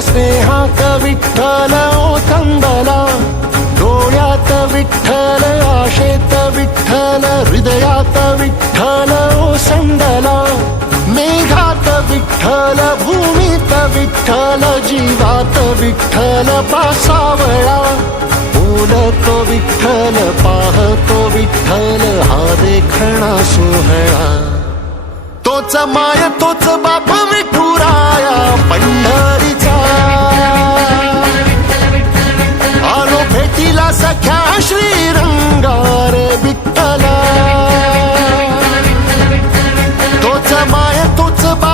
स्नेहात विठ्ठल ओथंबला, डोळ्यात विठ्ठल, आशेत विठ्ठल, हृदयात विठ्ठल ओसंडला. मेघात विठ्ठल, भूमीत विठ्ठल, जीवात विठ्ठल पासावळा. बोलतो विठ्ठल, पाहतो विठ्ठल, हा देखणा सोहळा. तोच माय तोच बाप विठुराया पंढरीचा, आलो भेटीला सख्या श्रीरंगार विठ्ठला. तोच माय तोच बाप